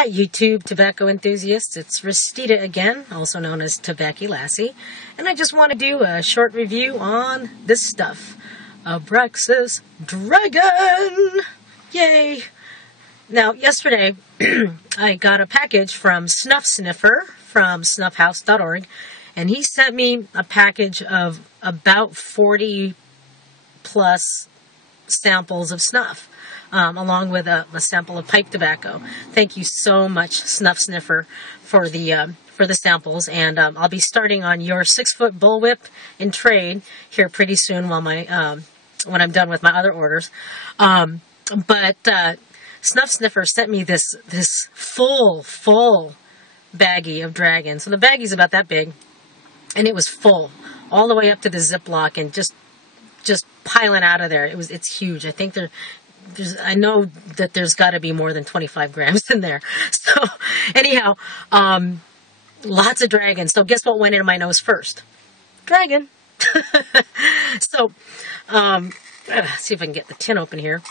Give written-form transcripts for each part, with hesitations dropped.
Hi YouTube tobacco enthusiasts, it's Restita again, also known as Tobacco Lassie, and I just want to do a short review on this stuff. Abraxas Dragun! Yay! Now, yesterday I got a package from Snuff Sniffer from snuffhouse.org, and he sent me a package of about 40 plus samples of snuff. Along with a sample of pipe tobacco. Thank you so much, Snuff Sniffer, for the samples, and I'll be starting on your 6-foot bullwhip in trade here pretty soon while when I'm done with my other orders. But Snuff Sniffer sent me this full baggie of Dragun. So the baggie's about that big, and it was full all the way up to the Ziploc and just piling out of there. It's huge. I think I know that there's got to be more than 25 grams in there. So anyhow, lots of Dragun. So guess what went into my nose first? Dragun. So, let's see if I can get the tin open here.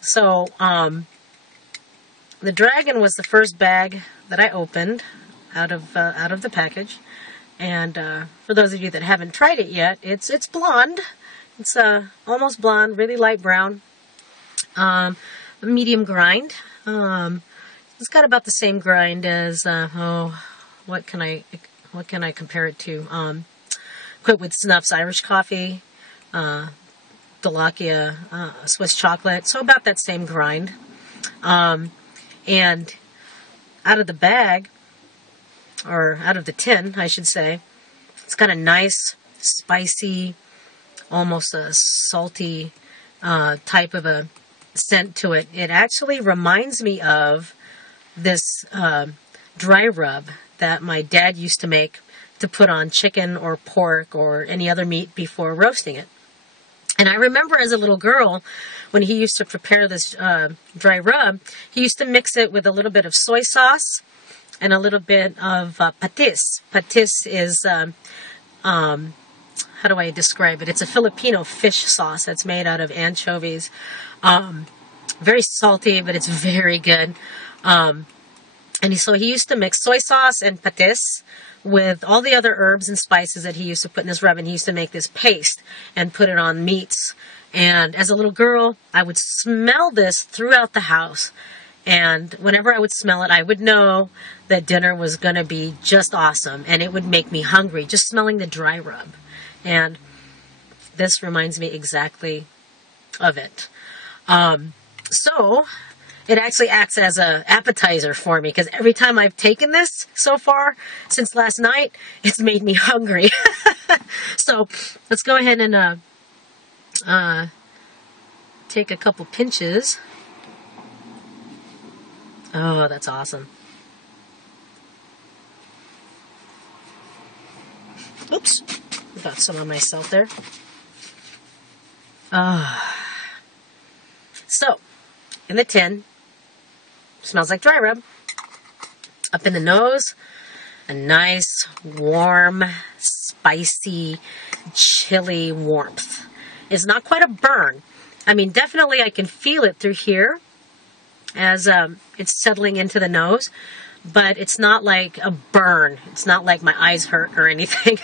So, the Dragun was the first bag that I opened out of the package. And for those of you that haven't tried it yet, it's blonde. It's almost blonde, really light brown. Medium grind. It's got about the same grind as what can I compare it to? Quit with Snuff's Irish coffee, Delakia, Swiss chocolate. So about that same grind. And out of the bag, or out of the tin, I should say, it's got a nice, spicy, almost a salty type of a scent to it. It actually reminds me of this dry rub that my dad used to make to put on chicken or pork or any other meat before roasting it. And I remember as a little girl, when he used to prepare this dry rub, he used to mix it with a little bit of soy sauce and a little bit of patis. Patis is, how do I describe it? It's a Filipino fish sauce that's made out of anchovies. Very salty, but it's very good. So he used to mix soy sauce and patis with all the other herbs and spices that he used to put in his rub, and he used to make this paste and put it on meats. And as a little girl, I would smell this throughout the house. And whenever I would smell it, I would know that dinner was going to be just awesome, and it would make me hungry, just smelling the dry rub. And this reminds me exactly of it. So it actually acts as an appetizer for me, because every time I've taken this so far since last night, it's made me hungry. So let's go ahead and take a couple pinches. Oh, that's awesome. Oops, got some on myself there. So, in the tin, smells like dry rub. Up in the nose, a nice, warm, spicy, chilly warmth. It's not quite a burn. I mean, definitely I can feel it through here as it's settling into the nose, but it's not like a burn. It's not like my eyes hurt or anything.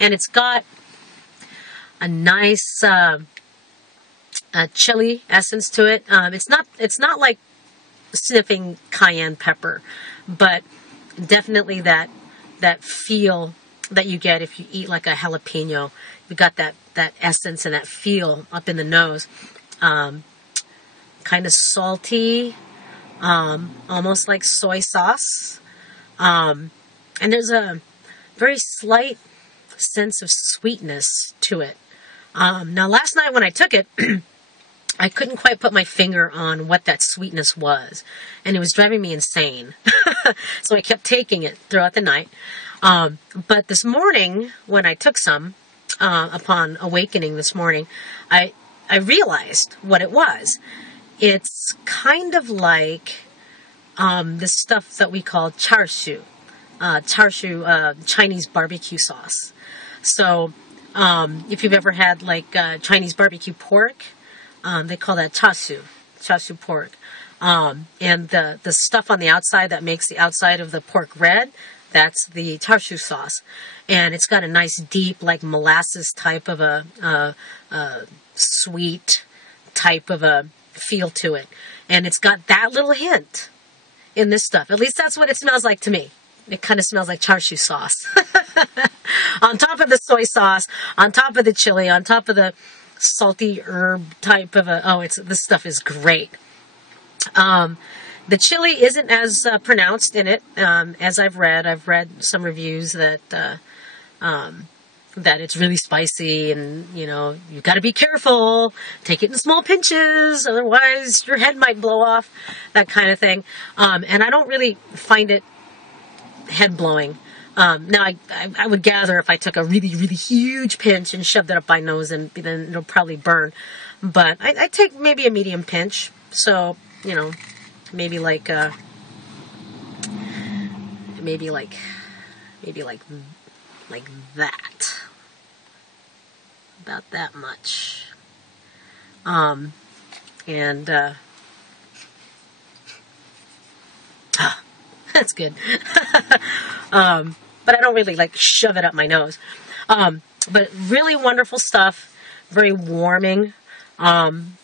And it's got a nice chili essence to it. It's not like sniffing cayenne pepper, but definitely that feel that you get if you eat like a jalapeno. You've got that essence and that feel up in the nose. Kind of salty, almost like soy sauce. And there's a very slight sense of sweetness to it. Now, last night when I took it, I couldn't quite put my finger on what that sweetness was, and it was driving me insane. So I kept taking it throughout the night. But this morning, when I took some, upon awakening this morning, I realized what it was. It's kind of like this stuff that we call char siu, Chinese barbecue sauce. So if you've ever had like Chinese barbecue pork, they call that char siu pork. And the stuff on the outside that makes the outside of the pork red, that's the char-siu sauce. And it's got a nice deep, like molasses type of a sweet type of a feel to it. And it's got that little hint in this stuff. At least that's what it smells like to me. It kind of smells like char-siu sauce. On top of the soy sauce, on top of the chili, on top of the salty herb type of this stuff is great. The chili isn't as pronounced in it as I've read. I've read some reviews that it's really spicy, and you've got to be careful. Take it in small pinches, otherwise your head might blow off. That kind of thing. And I don't really find it head blowing. Now I would gather if I took a really, really huge pinch and shoved it up my nose, and then it'll probably burn. But I take maybe a medium pinch. So, maybe like that. About that much. That's good. But I don't really shove it up my nose. But really wonderful stuff. Very warming. And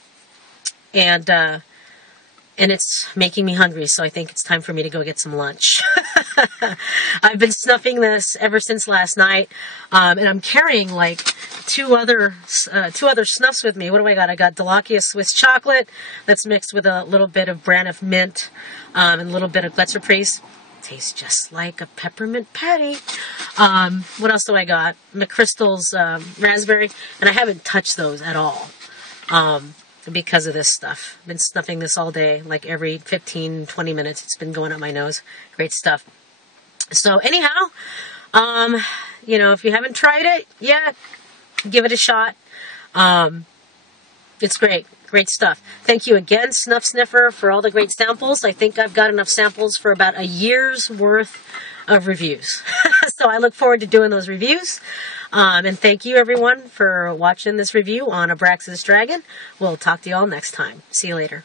it's making me hungry, so I think it's time for me to go get some lunch. I've been snuffing this ever since last night, and I'm carrying two other snuffs with me. What do I got? I got Delakia Swiss chocolate that's mixed with a little bit of Braniff mint and a little bit of Gletserprise. Tastes just like a peppermint patty. What else do I got? McChrystal's raspberry, and I haven't touched those at all. Because of this stuff. I've been snuffing this all day, every 15, 20 minutes. It's been going up my nose. Great stuff. So anyhow, if you haven't tried it yet, give it a shot. It's great. Great stuff. Thank you again, Snuff Sniffer, for all the great samples. I think I've got enough samples for about a year's worth of reviews. So I look forward to doing those reviews. And thank you, everyone, for watching this review on Abraxas Dragun. We'll talk to you all next time. See you later.